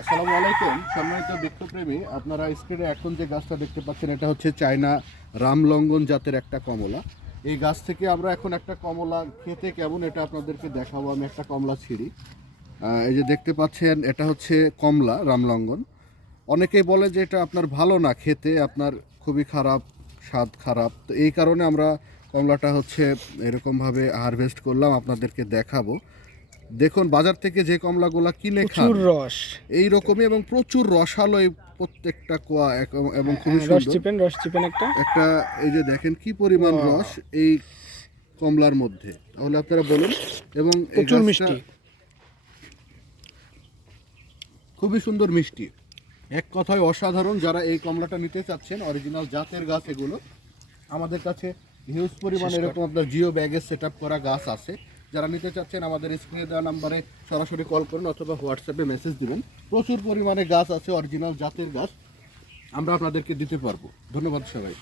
আসসালামু আলাইকুম সম্মানিত বৃক্ষপ্রেমী, আপনারা স্ক্রিনে এখন যে গাছটা দেখতে পাচ্ছেন এটা হচ্ছে চায়না রামলঙ্গন জাতের একটা কমলা। এই গাছ থেকে আমরা এখন একটা কমলা খেতে কেমন এটা আপনাদেরকে দেখাবো। আমি একটা কমলা ছিঁড়ি। এই যে দেখতে পাচ্ছেন এটা হচ্ছে কমলা রামলঙ্গন। অনেকেই বলে যে এটা আপনার ভালো না খেতে, আপনার খুবই খারাপ, স্বাদ খারাপ। তো এই কারণে আমরা কমলাটা হচ্ছে এরকমভাবে হারভেস্ট করলাম, আপনাদেরকে দেখাবো। দেখুন বাজার থেকে যে কমলাগুলা কিনে খান প্রচুর রস। এই রকমই এবং প্রচুর রসালো এই প্রত্যেকটা কোয়া এবং খুবই রস সুন্দর চিপেন একটা। একটা। এই যে দেখেন কি পরিমাণ Wow. রস এই কমলার মধ্যে, তাহলে আপনারা বলুন। এবং এই প্রচুর গাছটা মিষ্টি। খুবই সুন্দর মিষ্টি, এক কথায় অসাধারণ। যারা এই কমলাটা নিতে চাচ্ছেন, অরিজিনাল জাতের গাছ এগুলো, আমাদের কাছে হিউজ পরিমাণে এরকম আপনার জিও ব্যাগে সেট আপ করা গাছ আছে। যারা নিতে চাচ্ছেন আমাদের স্ক্রিনে দেওয়া নাম্বারে সরাসরি কল করুন অথবা হোয়াটসঅ্যাপে মেসেজ দিবেন। প্রচুর পরিমাণে গাছ আছে, অরিজিনাল জাতের গাছ আমরা আপনাদেরকে দিতে পারবো। ধন্যবাদ সবাই।